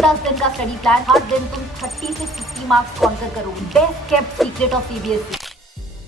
10 दिन का study plan, हर दिन तुम 30 से 50 मार्क्स कॉन्कर करोगे। Best kept secret of CBSE.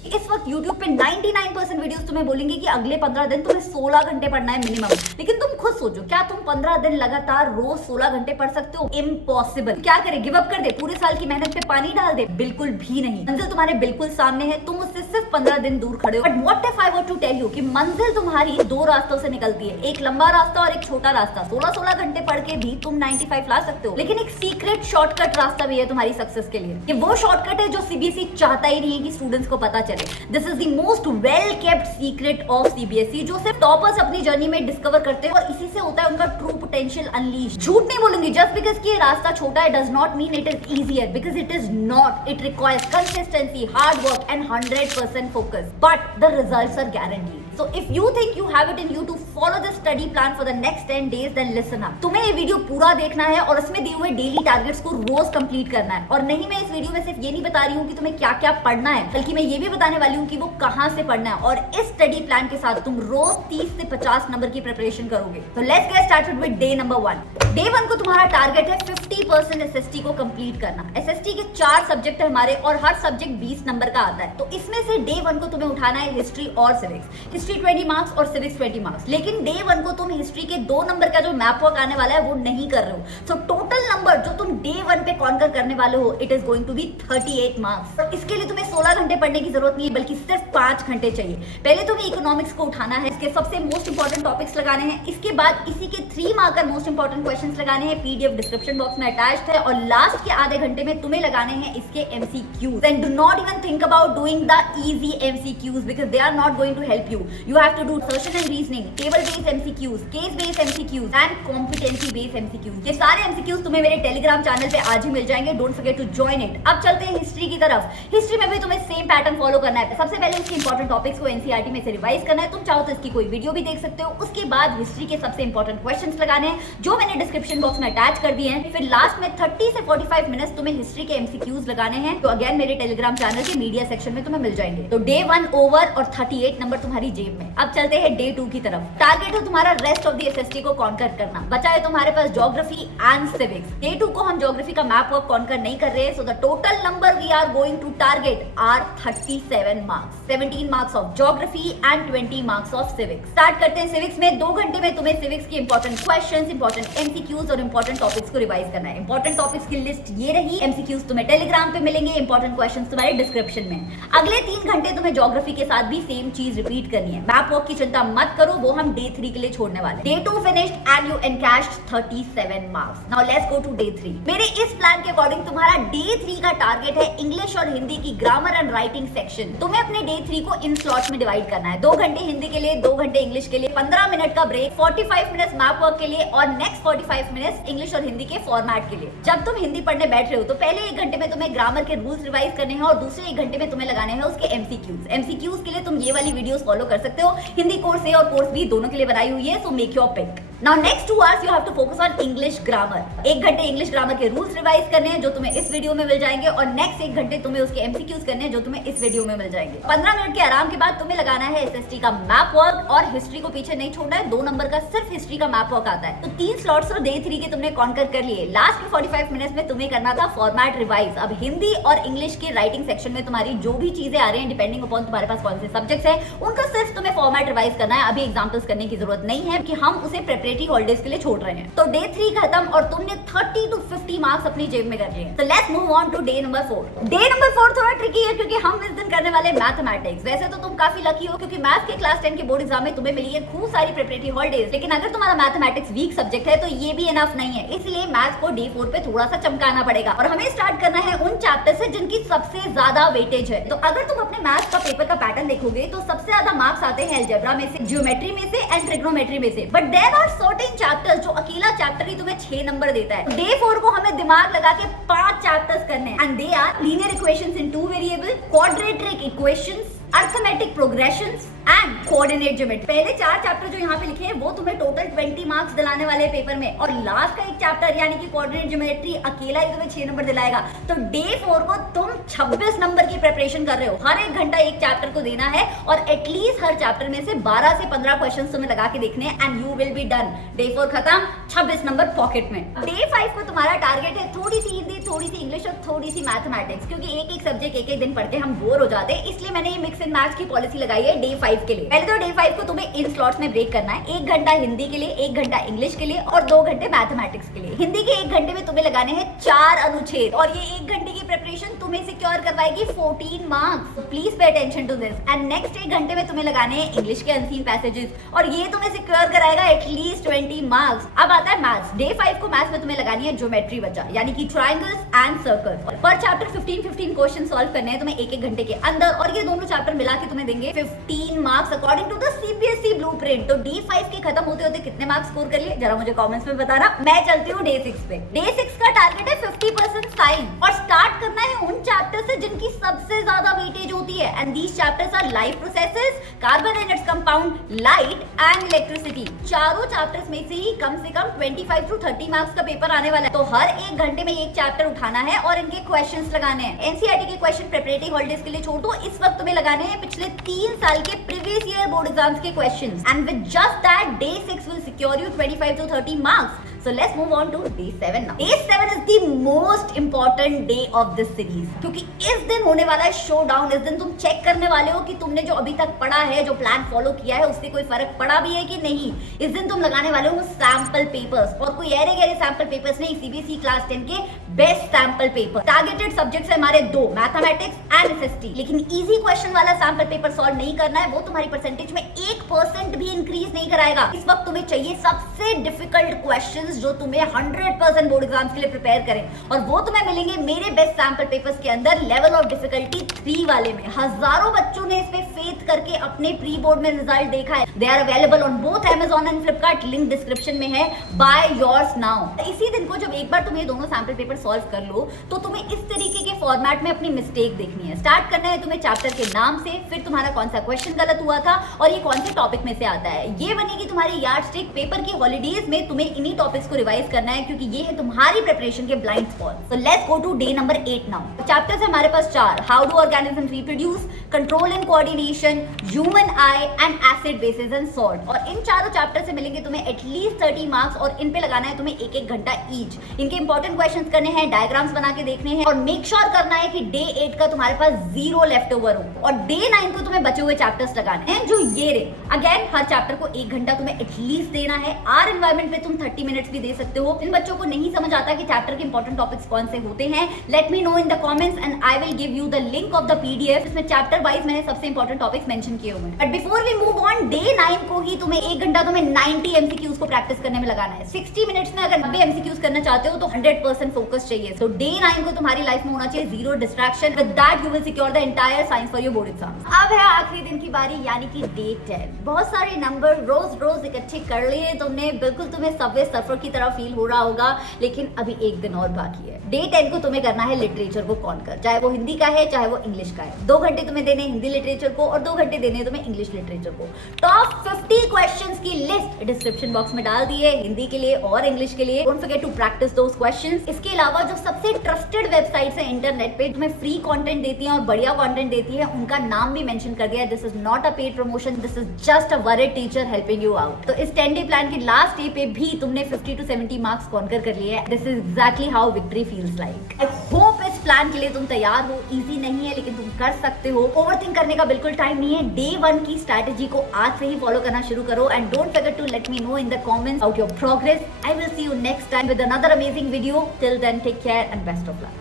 इस वक्त YouTube पे 99% वीडियोस तुम्हें बोलेंगे कि अगले 15 दिन तुम्हें 16 घंटे पढ़ना है मिनिमम। लेकिन तुम खुद सोचो, क्या तुम 15 दिन लगातार रोज 16 घंटे पढ़ सकते हो? इम्पॉसिबल। क्या करे, गिव अप कर दे, पूरे साल की मेहनत पे पानी डाल दे? बिल्कुल भी नहीं। मंजिल तुम्हारे बिल्कुल सामने है, तुम उससे सिर्फ 15 दिन दूर खड़े हो। But what if I were to tell you कि मंजिल तुम्हारी दो रास्तों से निकलती है, एक लंबा रास्ता और एक छोटा रास्ता। 16 घंटे पढ़ के भी तुम 95 ला सकते हो, लेकिन एक सीक्रेट शॉर्टकट रास्ता भी है तुम्हारी सक्सेस के लिए। कि वो शॉर्टकट है जो सीबीएसई चाहता ही नहीं है कि स्टूडेंट्स को पता चले। This is the most well kept secret of CBSE, जो सिर्फ टॉपर्स अपनी जर्नी में डिस्कवर करते हैं और इसी से होता है उनका ट्रू पोटेंशियल अनलीश। झूठ नहीं बोलूंगी, जस्ट बिकॉज कि ये रास्ता छोटा है does not mean it is easier, because it is not. It requires consistency, hard work and 100% focus, but the results are guaranteed. So if you think you have it in you to follow this study plan for the next 10 days, then listen up. तुम्हें ये video पूरा देखना है और इसमें दिए हुए daily targets को रोज कंप्लीट करना है। और नहीं, मैं इस वीडियो में सिर्फ ये नहीं बता रही हूँ कि तुम्हें क्या क्या पढ़ना है, बल्कि मैं ये भी बताने वाली हूँ कि वो कहाँ से पढ़ना है। और इस स्टडी प्लान के साथ तुम रोज 30 से 50 नंबर की प्रिपरेशन करोगे। तो let's get started with day number 1। Day 1 को तुम्हारा टारगेट है 50% एसएसटी को कंप्लीट करना। एसएसटी के 4 सब्जेक्ट है हमारे और हर सब्जेक्ट 20 नंबर का आता है। तो इसमें से डे 1 को तुम्हें उठाना है हिस्ट्री और सिविक्स। हिस्ट्री 20 मार्क्स और सिविक्स 20 मार्क्स। लेकिन डे 1 को तुम हिस्ट्री के 2 नंबर का जो मैप वर्क आने वाला है वो नहीं कर रहे हो। सो टोटल नंबर जो तुम डे 1 पे कॉन्कर करने वाले हो, it is going to be 38 marks. तो इसके लिए तुम्हें 16 घंटे पढ़ने की जरूरत नहीं है, बल्कि सिर्फ 5 घंटे चाहिए। पहले तुम्हें इकोनॉमिक्स को उठाना है, इसके सबसे मोस्ट इंपॉर्टेंट टॉपिक्स लगाने हैं। इसके बाद इसी के 3 मार्कर मोस्ट इंपॉर्टेंट क्वेश्चंस लगाने हैं, पीडीएफ डिस्क्रिप्शन बॉक्स में अटैच्ड है। और लास्ट के आधे घंटे में तुम्हें लगाने हैं इसके MCQs. And do not even think about doing the easy MCQs, because they are not going to help you. You have to do search and reasoning, table based MCQs, case based MCQs and competency based MCQs. ये सारे MCQs तुम्हें मेरे Telegram channel पे आज ही मिल जाएंगे। Don't forget to join it. अब चलते हैं हिस्ट्री की तरफ। हिस्ट्री में भी तुम्हें सेम पैटर्न फॉलो करना है। सबसे पहले इसके इंपॉर्टेंट टॉपिक्स को एनसीईआरटी में से रिवाइज करना है। तुम चाहो तो इसकी कोई वीडियो भी देख सकते हो। उसके बाद हिस्ट्री के सबसे इंपॉर्टेंट क्वेश्चंस लगाने हैं, जो मैंने डिस्क्रिप्शन बॉक्स में अटैच कर दिए हैं। फिर लास्ट में 30 से 45 मिनट्स तुम्हें हिस्ट्री के एमसीक्यूज लगाने हैं, तो अगेन मेरे टेलीग्राम चैनल के मीडिया सेक्शन में तुम्हें मिल जाएंगे। तो डे 1 ओवर और 38 नंबर तुम्हारी जेब में। अब चलते हैं डे 2 की तरफ। टारगेट है तुम्हारा रेस्ट ऑफ द एसएसटी को कॉन्कर करना। बचा है तुम्हारे पास ज्योग्राफी एंड सिविक्स। डे 2 को हम ज्योग्राफी का मैप वर्क कॉन्कर नहीं कर रहे, so the total number we are going to target are 37 marks. 17 marks of geography and 20 marks of civics. Start करते हैं सिविक्स में। 2 घंटे में तुम्हें सिविक्स की इंपॉर्टेंट क्वेश्चंस, इंपॉर्टेंट एमसीक्यूज और इंपॉर्टेंट टॉपिक्स को रिवाइज करना है। इंपॉर्टेंट टॉपिक्स की लिस्ट ये रही, एमसीक्यूज तुम्हें टेलीग्राम पे मिलेंगे, इंपॉर्टेंट क्वेश्चंस तुम्हारे डिस्क्रिप्शन में। अगले 3 घंटे तुम्हें ज्योग्राफी के साथ भी सेम चीज रिपीट करनी है। मैप वर्क की चिंता मत करो, वो हम डे 3 के लिए छोड़ने वाले। Day 2 finished and you encashed 37 marks. Now let's go to day 3। मेरे इस प्लान के अकॉर्डिंग तुम्हारा डे 3 का टारगेट है इंग्लिश और हिंदी की ग्रामर एंड राइटिंग सेक्शन। तुम्हें अपने डे 3 को इन स्लॉट्स में डिवाइड करना है। 2 घंटे हिंदी के लिए, 2 घंटे इंग्लिश के लिए, 15 मिनट का ब्रेक, 45 मिनट्स मैप वर्क के लिए और नेक्स्ट 45 मिनट्स इंग्लिश और हिंदी के फॉर्मेट के लिए। जब तुम हिंदी पढ़ने बैठ रहे हो तो पहले 1 घंटे में तुम्हें ग्रामर के रूल्स रिवाइज करने हैं और दूसरे 1 घंटे में तुम्हें लगाने हैं उसके एमसीक्यूज। एमसीक्यूज के लिए तुम ये वाली वीडियोस फॉलो कर सकते हो। हिंदी कोर्स ए और कोर्स बी दोनों के लिए बनाई हुई है, so make your pick. Now next 2 hours you have to focus on English grammar. 1 घंटे इंग्लिश ग्रामर के रूल्स रिवाइज करने हैं, जो तुम्हें इस वीडियो में मिल जाएंगे, और नेक्स्ट 1 घंटे तुम्हें उसके एमसीक्यूज करने हैं, जो तुम्हें इस वीडियो में मिल जाएंगे। 15 मिनट के आराम के बाद तुम्हें लगाना है एसएसटी का मैप वर्क, और हिस्ट्री को पीछे नहीं छोड़ना है। 2 नंबर का सिर्फ हिस्ट्री का मैप वर्क आता है। तो 3 स्लॉट्स तो डे 3 के तुमने कॉन्कर कर लिए। लास्ट के 45 मिनट्स में तुम्हें करना था फॉर्मेट रिवाइज। अब हिंदी और इंग्लिश के राइटिंग सेक्शन में तुम्हारी जो भी चीजें आ रही हैं, डिपेंडिंग अपॉन तुम्हारे पास कौन से सब्जेक्ट्स हैं, उनका सिर्फ तुम्हें फॉर्मेट रिवाइज करना है। अभी एग्जांपल्स करने की जरूरत नहीं है कि हम उसे प्रिपरेटरी हॉलिडेज के लिए छोड़ रहे हैं। तो डे 3 खत्म और तुमने 30 to 50 मार्क्स अपनी जेब में कर लिए। तो let's move on to day number 4। Day number 4 थोड़ा ट्रिकी है, क्योंकि हम इस दिन करने वाले मैथमेटिक्स। वैसे तो तुम काफी लकी हो, क्योंकि मैथ्स के क्लास 10 के बोर्ड एग्जाम में तुम्हें मिली है खूब सारी प्रिपरेटरी हॉलिडेज। लेकिन अगर तुम्हारा मैथमेटिक्स वीक सब्जेक्ट है तो ये भी इनफ नहीं है, इसलिए मैथ्स को डे 4 पे थोड़ा सा चमकाना पड़ेगा। और हमें स्टार्ट करना है उन चैप्टर से जिनकी सबसे ज्यादा वेटेज है। तो अगर तुम अपने मैथ्स का पेपर का पैटर्न देखोगे तो सबसे ज्यादा मार्क्स आते हैं अलजेब्रा में से, ज्योमेट्री में से एंड ट्रिग्नोमेट्री में से। But there are certain chapters जो अकेला चैप्टर ही तुम्हें 6 नंबर देता है। डे 4 को हमें दिमाग लगा के 5 चैप्टर्स करने हैं, and they are linear equations in 2 variable, quadratic equations, arithmetic progressions and coordinate geometry. पहले 4 चैप्टर जो यहाँ पे लिखे हैं वो तुम्हें टोटल 20 मार्क्स दिलाने वाले हैं पेपर में, और लास्ट का एक चैप्टर यानी कि कोऑर्डिनेट ज्योमेट्री अकेला ही तुम्हें 6 नंबर दिलाएगा। तो डे 4 को तुम 26 नंबर की प्रिपरेशन कर रहे हो। हर 1 घंटा एक चैप्टर को देना है और एटलीस्ट हर चैप्टर में से 12 से 15 क्वेश्चन तुम्हें लगा के देखने हैं and you will be done. Day 4 खत्म, 26 नंबर पॉकेट में। डे 5 को तुम्हारा टारगेट है थोड़ी सी हिंदी, थोड़ी सी इंग्लिश और थोड़ी सी मैथमेटिक्स, क्योंकि एक सब्जेक्ट एक दिन पढ़ के हम बोर हो जाते हैं, इसलिए मैंने ये मिक्स एंड मैच की पॉलिसी लगाई है डे 5 के लिए। पहले तो डे 5 को तुम्हें इन स्लॉट्स में ब्रेक करना है। 1 घंटा हिंदी के लिए, 1 घंटा इंग्लिश के लिए और 2 घंटे मैथमेटिक्स के लिए। हिंदी के 1 घंटे में तुम्हें लगाने हैं 4 अनुच्छेद, और ये 1 घंटे की प्रिपरेशन तुम्हें सिक्योर करवाएगी 14 marks. Please pay attention to this. And next 1 घंटे में तुम्हें लगाने हैं इंग्लिश के अनसीन पैसेजेस, और ये तुम्हें सिक्योर कराएगा एटलीस्ट 20 मार्क्स। अब आता है मैथ्स। डे 5 को मैथ्स में तुम्हें लगानी है ज्योमेट्री बचा, यानी कि ट्रायंगल्स एंड सर्कल्स। पर चैप्टर 15 क्वेश्चन सॉल्व करने हैं तुम्हें 1 घंटे के अंदर, और ये दोनों चैप्टर मिला के तुम्हें देंगे 15 marks according to the CBSE blueprint. तो डे 5 के खत्म होते होते कितने मार्क्स स्कोर कर लिए जरा मुझे कमेंट्स में बताना। मैं चलती हूँ डे 6 पे। डे 6 का टारगेट है 50% साइंस, और स्टार्ट करना है उन चैप्टर से जिनकी सबसे ज्यादा वेटेज होती है। And these chapters are life processes, carbon and its compound, light and electricity. चारों चैप्टर्स में से ही कम से कम 25 to 30 मार्क्स का पेपर आने वाला है। तो हर 1 घंटे में एक चैप्टर उठाना है और इनके क्वेश्चंस लगाने हैं। एनसीईआरटी के क्वेश्चन प्रिपरेटरी हॉलिडेज के लिए छोड़ दो, इस वक्त तुम्हें लगाने हैं पिछले 3 साल के प्रीवियस ईयर बोर्ड एग्जाम्स के questions. And with just that day 6 will secure you 25 to 30 marks. So let's move on to day 7 now. Day 7 is the most important day of this series, क्योंकि इस दिन होने वाला है show down. इस दिन तुम चेक करने वाले हो कि तुमने जो अभी तक पढ़ा है, जो प्लान फॉलो किया है, उससे कोई फर्क पड़ा भी है कि नहीं। इस दिन तुम लगाने वाले हो सैंपल पेपर्स, और कोई ऐरे गहरे सैंपल पेपर्स नहीं, सीबीएसई क्लास 10 के best sample paper. Targeted subjects है हमारे 2, मैथमेटिक्स एंड एसएसटी। लेकिन इजी क्वेश्चन वाला सैंपल पेपर सॉल्व नहीं करना है, वो तुम्हारी परसेंटेज में 1% भी इंक्रीज नहीं कराएगा। इस वक्त तुम्हें चाहिए सबसे डिफिकल्ट क्वेश्चन जो तुम्हें 100% बोर्ड एग्जाम्स के लिए प्रिपेयर करें, और वो तुम्हें मिलेंगे मेरे बेस्ट सैंपल पेपर्स के अंदर लेवल ऑफ डिफिकल्टी 3 वाले में। हजारों बच्चों ने इस पे फेथ करके अपने प्री बोर्ड में रिजल्ट देखा है। They are available on both Amazon and Flipkart, link description में है। Buy yours now. इसी दिन को जब एक बार तुम ये दोनों सैंपल पेपर सॉल्व कर लो, तो तुम्हें इस तरीके के फॉर्मेट में अपनी मिस्टेक देखनी है। स्टार्ट करना है तुम्हें चैप्टर के नाम से, फिर तुम्हारा कौन सा क्वेश्चन गलत हुआ था और ये कौन से टॉपिक में से आता है। ये बनेगी तुम्हारी यार्डस्टिक। पेपर की हॉलीडेज में तुम्हें इन्हीं टॉपिक्स को रिवाइज करना है, क्योंकि ये है तुम्हारी प्रिपरेशन के blind spots. So let's go to day number 8 now. Chapters है हमारे पास 4, how do organism reproduce, control and coordination, human eye and acid bases and salt. और इन चारों चैप्टर से मिलेंगे तुम्हें एटलीस्ट 30 मार्क्स, और इन पे लगाना है तुम्हें 1-1 घंटा ईच। इनके इंपॉर्टेंट क्वेश्चंस करने हैं, डायग्राम्स बना के देखने हैं, और मेक श्योर करना है कि डे 8 का तुम्हारे पास 0 लेफ्ट ओवर हो, और डे 9 को तुम्हें बचे हुए चैप्टर्स लगाने हैं जो ये रे। अगेन हर चैप्टर को 1 घंटा तुम्हें एटलीस्ट देना है। आर एनवायरमेंट पे तुम 30 मिनट्स भी दे सकते हो। इन बच्चों को नहीं समझ आता कि चैप्टर के इंपॉर्टेंट टॉपिक्स कौन से होते हैं, let me know in the comments and I will give you the link of the PDF. इसमें चैप्टर वाइज मैंने सबसे इंपॉर्टेंट टॉपिक्स मेंशन किए हुए हैं। But before we move on, day 9 को ही तुम्हें 1 घंटा तुम्हें 90 एमसीक्यूज को प्रैक्टिस करने में लगाना है। 60 मिनट्स में अगर 90 एमसीक्यूज करना चाहते हो तो 100% फोकस चाहिए। सो डे 9 को तुम्हारी लाइफ में होना चाहिए 0 distraction. With that you will secure the entire science for your board exam. अब है आखिरी दिन की बारी, यानी कि डे 10। बहुत सारे नंबर रोज इकट्ठे कर लिए तुमने, बिल्कुल तुम्हें सबवे सर्फर की तरह फील हो रहा होगा, लेकिन अभी 1 दिन और बाकी है। डे 10 को तुम्हें करना है लिटरेचर को कॉन्कर, चाहे वो हिंदी का है चाहे वो इंग्लिश का है। 2 घंटे तुम्हें देने हिंदी लिटरेचर को और 2 घंटे देने तुम्हें इंग्लिश लिटरेचर को। टॉप 50 क्वेश्चंस की लिस्ट डिस्क्रिप्शन बॉक्स में डाल दी है, हिंदी के लिए और इंग्लिश के लिए। Don't forget to practise those questions. इसके अलावा जो सबसे ट्रस्टेड वेबसाइट्स है इंटरनेट पे तुम्हें फ्री कंटेंट देती हैं और बढ़िया कंटेंट देती है, उनका नाम भी मेंशन कर दिया है। This is not a paid promotion, this is just a worried teacher helping you out. तो इस 10 डे प्लान के लास्ट डे पे भी तुमने 50 to 70 मार्क्स कॉन्कर कर लिए हैं। This is exactly how victory feels like. I hope इस प्लान के लिए तुम तैयार हो। इजी नहीं है लेकिन तुम कर सकते हो। ओवरथिंक करने का बिल्कुल टाइम नहीं है। डे 1 की स्ट्रैटेजी को आज से ही फॉलो करना शुरू करो, and don't forget to let me know in the comments about your progress. I will see you next time with another amazing video. Till then take care and best of luck.